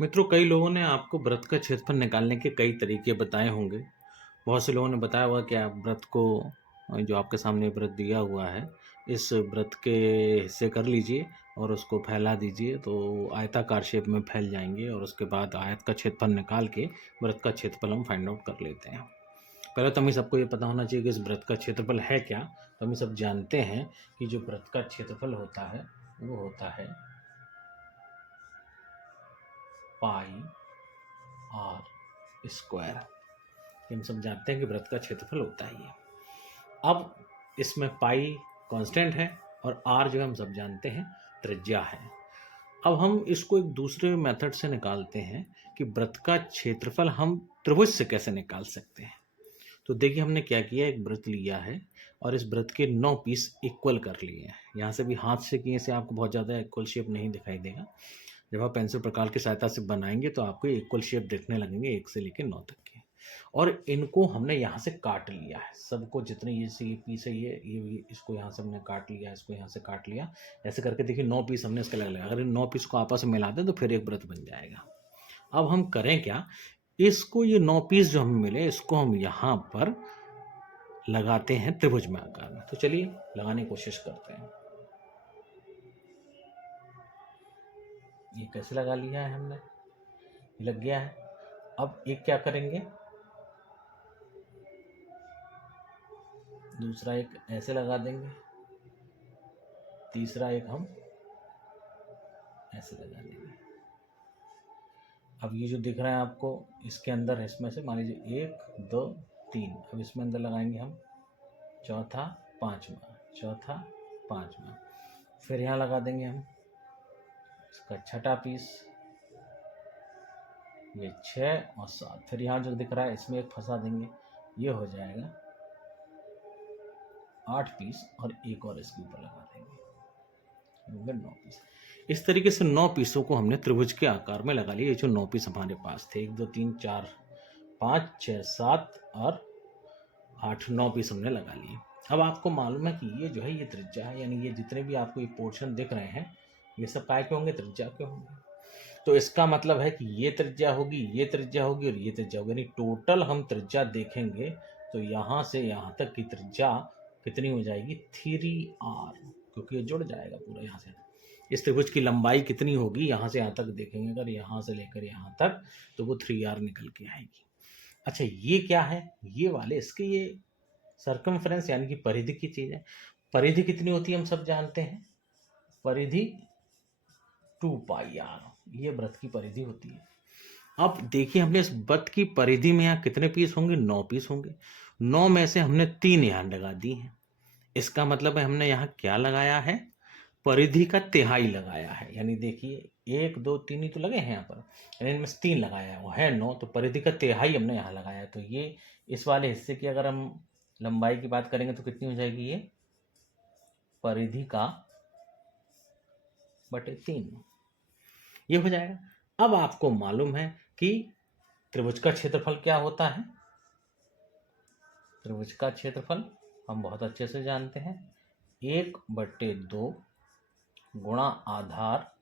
मित्रों, कई लोगों ने आपको वृत्त का क्षेत्रफल निकालने के कई तरीके बताए होंगे। बहुत से लोगों ने बताया होगा कि आप वृत्त को जो आपके सामने वृत्त दिया हुआ है, इस वृत्त के हिस्से कर लीजिए और उसको फैला दीजिए तो आयताकार शेप में फैल जाएंगे और उसके बाद आयत का क्षेत्रफल निकाल के वृत्त का क्षेत्रफल हम फाइंड आउट कर लेते हैं। पहले तो हमें सबको ये पता होना चाहिए कि इस वृत्त का क्षेत्रफल है क्या। तो हम सब जानते हैं कि जो वृत्त का क्षेत्रफल होता है वो होता है पाई आर स्क्वायर। हम सब जानते हैं कि वृत्त का क्षेत्रफल होता ही है। अब इसमें पाई कांस्टेंट है और आर जो हम सब जानते हैं त्रिज्या है। अब हम इसको एक दूसरे मेथड से निकालते हैं कि वृत्त का क्षेत्रफल हम त्रिभुज से कैसे निकाल सकते हैं। तो देखिए हमने क्या किया, एक वृत्त लिया है और इस वृत्त के 9 पीस इक्वल कर लिए हैं। यहाँ से भी हाथ से किए से आपको बहुत ज़्यादा इक्वल शेप नहीं दिखाई देगा। जब आप पेंसिल प्रकार की सहायता से बनाएंगे तो आपको इक्वल शेप देखने लगेंगे 1 से लेकर 9 तक के। और इनको हमने यहाँ से काट लिया है, सबको जितने ये पीस है ये इसको यहाँ से हमने काट लिया, इसको यहाँ से काट लिया। ऐसे करके देखिए 9 पीस हमने इसके अलग लगाया। अगर इन 9 पीस को आपस में मिला दें तो फिर एक वृत्त बन जाएगा। अब हम करें क्या, इसको ये 9 पीस जो हमें मिले इसको हम यहाँ पर लगाते हैं त्रिभुज में आकार में। तो चलिए लगाने की कोशिश करते हैं। ये कैसे लगा लिया है हमने, लग गया है। अब एक क्या करेंगे, दूसरा एक ऐसे लगा देंगे, तीसरा एक हम ऐसे लगा देंगे। अब ये जो दिख रहा है आपको इसके अंदर है, इसमें से मान लीजिए 1 2 3। अब इसमें अंदर लगाएंगे हम चौथा पांचवा, चौथा पांचवा। फिर यहाँ लगा देंगे हम इसका छठा पीस, ये 6 और 7। फिर यहाँ जो दिख रहा है इसमें एक फंसा देंगे, ये हो जाएगा 8 पीस और एक और इसके ऊपर लगा देंगे, 9 पीस। इस तरीके से 9 पीसों को हमने त्रिभुज के आकार में लगा लिया। ये जो 9 पीस हमारे पास थे, 1 2 3 4 5 6 7 और 8, 9 पीस हमने लगा लिए। अब आपको मालूम है कि ये जो है ये त्रिज्या है, यानी ये जितने भी आपको ये पोर्शन दिख रहे हैं ये सब काय के होंगे, त्रिज्या के होंगे। तो इसका मतलब है कि ये त्रिज्या होगी, ये त्रिज्या होगी और ये त्रिज्या होगी, यानी टोटल हम त्रिज्या देखेंगे तो यहाँ से यहाँ तक की त्रिज्या कितनी हो जाएगी, 3r, क्योंकि ये जुड़ जाएगा पूरा यहाँ से। इस त्रिभुज की लंबाई कितनी होगी, यहाँ से यहाँ तक देखेंगे अगर यहाँ से लेकर यहाँ तक तो वो 3r निकल के आएगी। अच्छा ये क्या है, ये वाले इसके ये सर्कमफ्रेंस यानी कि परिधि की चीज़ है। परिधि कितनी होती है हम सब जानते हैं, परिधि 2πr, ये वृत्त की परिधि होती है। अब देखिए हमने इस वृत्त की परिधि में यहाँ कितने पीस होंगे, 9 पीस होंगे। 9 में से हमने 3 यहाँ लगा दी हैं। इसका मतलब है हमने यहाँ क्या लगाया है, परिधि का तिहाई लगाया है। यानी देखिए 1 2 3 ही तो लगे हैं यहाँ पर, यानी इनमें से 3 लगाया है, वो है 9, तो परिधि का तिहाई हमने यहाँ लगाया है। तो ये इस वाले हिस्से की अगर हम लंबाई की बात करेंगे तो कितनी हो जाएगी, ये परिधि का बटे 3, ये हो जाएगा। अब आपको मालूम है कि त्रिभुज का क्षेत्रफल क्या होता है। त्रिभुज का क्षेत्रफल हम बहुत अच्छे से जानते हैं, 1/2 गुणा आधार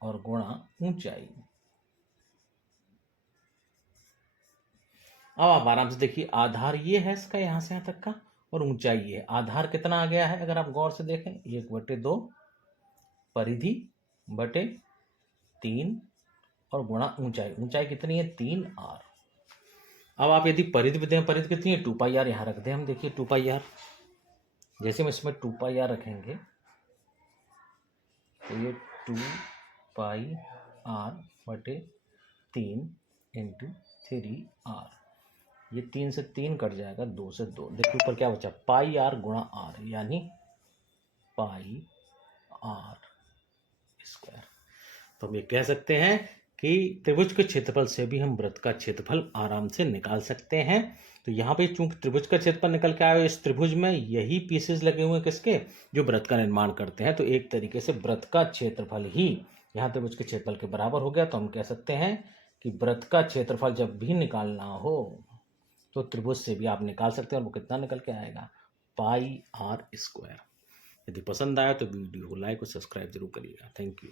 और गुणा ऊंचाई। अब आप आराम से देखिए, आधार ये है इसका यहाँ से यहाँ तक का और ऊंचाई ये है। आधार कितना आ गया है अगर आप गौर से देखें, 1/2 परिधि बटे 3 और गुणा ऊंचाई। ऊंचाई कितनी है, 3r। अब आप यदि परिधि भी दें, परिधि कितनी है, 2πr यहाँ रख दें हम। देखिए 2πr, जैसे हम इसमें 2πr रखेंगे तो ये 2πr बटे 3 इंटू 3r, ये 3 से 3 कट जाएगा, 2 से 2। देखिए ऊपर क्या बचा, πr गुणा r, यानी πr स्क्वायर। तो हम ये कह सकते हैं कि त्रिभुज के क्षेत्रफल से भी हम वृत्त का क्षेत्रफल आराम से निकाल सकते हैं। तो यहाँ पे चूंकि त्रिभुज का क्षेत्रफल निकल के आया, इस त्रिभुज में यही पीसेस लगे हुए हैं किसके, जो वृत्त का निर्माण करते हैं। तो एक तरीके से वृत्त का क्षेत्रफल ही यहाँ त्रिभुज के क्षेत्रफल के बराबर हो गया। तो हम कह सकते हैं कि वृत्त का क्षेत्रफल जब भी निकालना हो तो त्रिभुज से भी आप निकाल सकते हैं, और वो कितना निकल के आएगा, πr स्क्वायर। यदि पसंद आया तो वीडियो को लाइक और सब्सक्राइब जरूर करिएगा। Thank you.